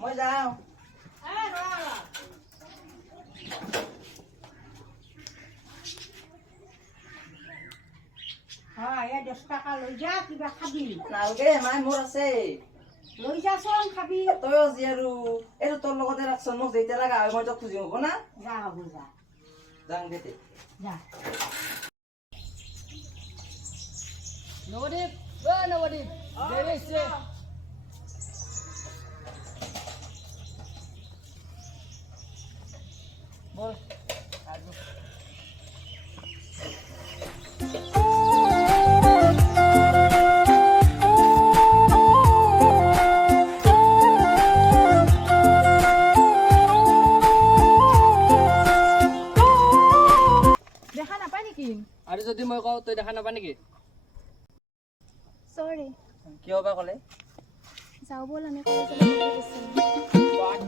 মই যাওঁ। হয় 10 টকা লৈ যা কিবা খাবি নালগে মাই মোৰ আছে লৈ যাচোন খাবি তইও যি আৰু এইটো তোৰ লগতে ৰাখছ মোক যেইটা লগা হয় মই তোক খুজি হ'ব না যা হ'ব যা যাং দেতে যা নবদ্বীপ নবদ্বীপ দেৰি হৈছে বল আজি দেখা নাপায় নেকি আৰু যদি মই কওঁ তই দেখা নাপা নেকি সৰি কিয় বা ক'লে যাও বল আমি কলেজলৈ গৈ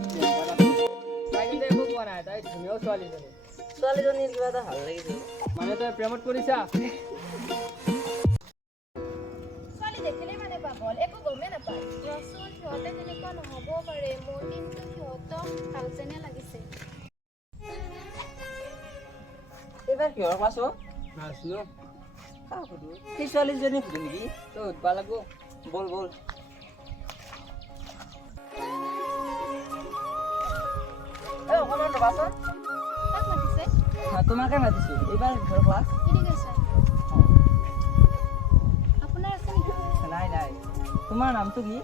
তাই কিন্তু একো কোৱা নাই তাই ধুনীয়া ছোৱালীজনী ছোৱালীজনীৰ কিবা এটা ভাল লাগিছে মানে তই প্ৰেমত পৰিছা ছোৱালী দেখিলেই মানে পাগল একো গমেই নাপায় ৰচোন সিহঁতে তেনেকুৱা নহ'ব পাৰে মোৰ কিন্তু সিহঁতক ভাল যেনে লাগিছে এইবাৰ কিহৰ ক্লাছ নাচলো সেই ছোৱালীজনী সুধো নেকি তই উঠবা লাগব বল বল অকণমান ৰবাচোন তাক মাতিছে তোমাকে মাতিছো এইবাৰ কিহৰ ক্লাছ কেনে গৈছা আপোনাৰ আছে নেকি নাই নাই তোমাৰ নামটো কি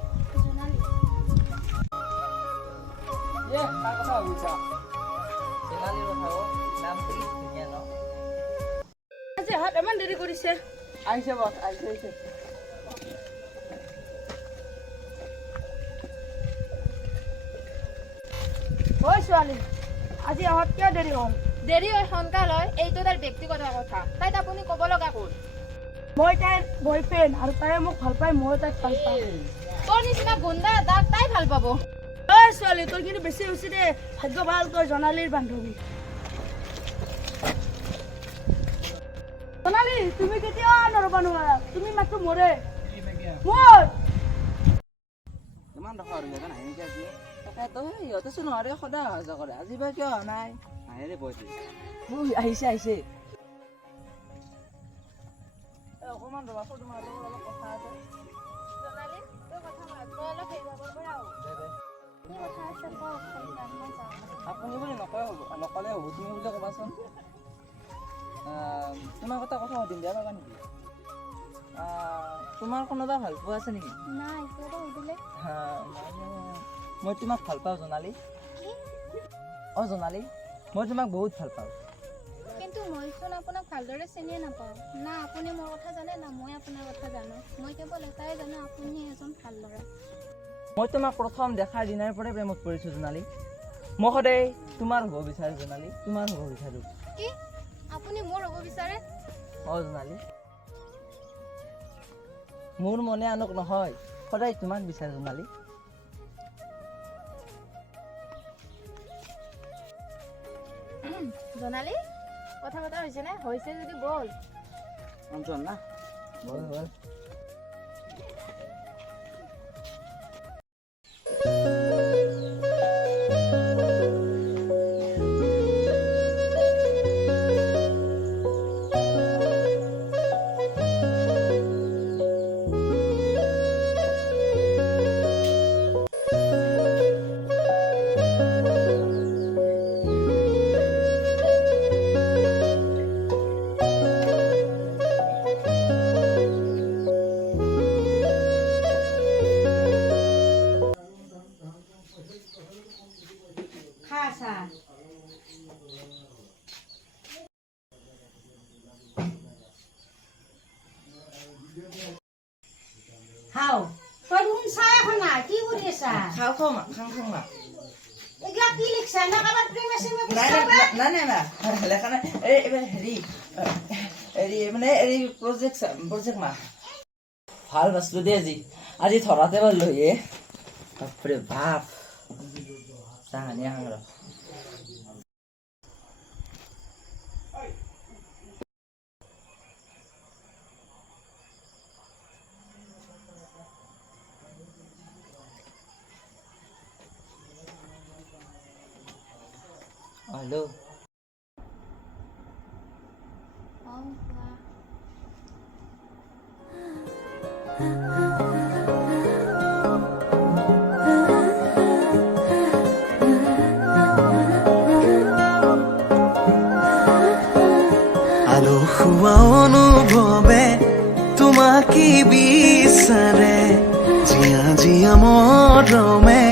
জোনালী তাৰ কথা ভাবিছা সোণালীৰ কথা নামটো কি ধুনীয়া ন আজি হাত ইমান দেৰি কৰিছে আহিছে বস আহিছে ঐ ছোৱালী আজি অহাত কিয় দেৰি হ'ল দেৰি হয় সোনকাল হয় এইটো তাৰ ব্যক্তিগত কথা তাইত আপুনি ক'ব লগা ক'ত মই তাইৰ বয়ফ্ৰেণ্ড আৰু তাই মোক ভাল পায় মই তাইক ভাল পাওঁ তোৰ নিচিনা গুণ্ডা দাগ তাই ভাল পাব ঐ ছোৱালী তোৰ কিন্তু বেছি হৈছে দে ভাগ্য ভাল তই জোনালীৰ বান্ধৱী জোনালী তুমি কেতিয়াও নৰবা নোৱাৰা তুমি মাত্ৰ মৰে মোৰ ইমান টকা আৰু সিহঁতে নাহে নেকি আজি তাকেতো সিহঁতে চোন নোৱাৰে সদায় অহা যোৱা কৰে আজি বা কিয় অহা নাই নাহে ৰে বয়সী আহিছে আহিছে অকণমান ৰবাচোন তোমাৰ লগত অলপ কথা আছে জোনালী তই কথা ভাবিব অলপ হেৰি ভাবৰ পৰা কি কথা আছে কওক মই যাওঁ আপুনি বুলি নকলে হ'ব তুমি বুলি ক'বাচোন তোমাৰ কথা সুধিম বেয়া পাবা নেকি তোমাৰ কোনোবা ভাল পোৱা আছে নেকি নাই কিয় বা সুধিলে মই তোমাক ভাল পাওঁ জোনালী অঁ জোনালী মই তোমাক বহুত ভাল পাওঁ কিন্তু মইচোন আপোনাক ভালদৰে চিনিয়ে নাপাওঁ না আপুনি মোৰ কথা জানে না মই আপোনাৰ কথা জানো মই কেৱল এটাই জানো আপুনি এজন ভাল ল'ৰা মই তোমাক প্ৰথম দেখাৰ দিনাৰ পৰাই প্ৰেমত পৰিছোঁ জোনালী মই সদায় তোমাৰ হ'ব বিচাৰোঁ জোনালী তোমাৰ হ'ব বিচাৰোঁ কি আপুনি মোৰ হ'ব বিচাৰে অঁ জোনালী মোৰ মনে আনক নহয় সদায় তোমাক বিচাৰে জোনালী জোনালী কথা বতৰা হৈছেনে হৈছে যদি বল অঞ্চল না বল বল হাও তই দেখোন চাহ এখন নাই কি কৰি আছা খাওঁ খাওঁ মা খাওঁ খাওঁ মা এইগিলা কি লিখছা না কাৰোবাৰ প্ৰেম আছে নাই নাই নাই নাই মা লেখা নাই এইবাৰ হেৰি মানে হেৰি প্ৰজেক্ট মা ভাল বাচলো দেই আজি ধৰাতে পাৰলো বাপৰে বাপ চাহ আনি আহোঁ ৰ হেল্ল'। অঁ কোৱা। আলসুৱা অনুভৱে তোমাক কি বিচাৰে জীয়া জীয়া মৰমে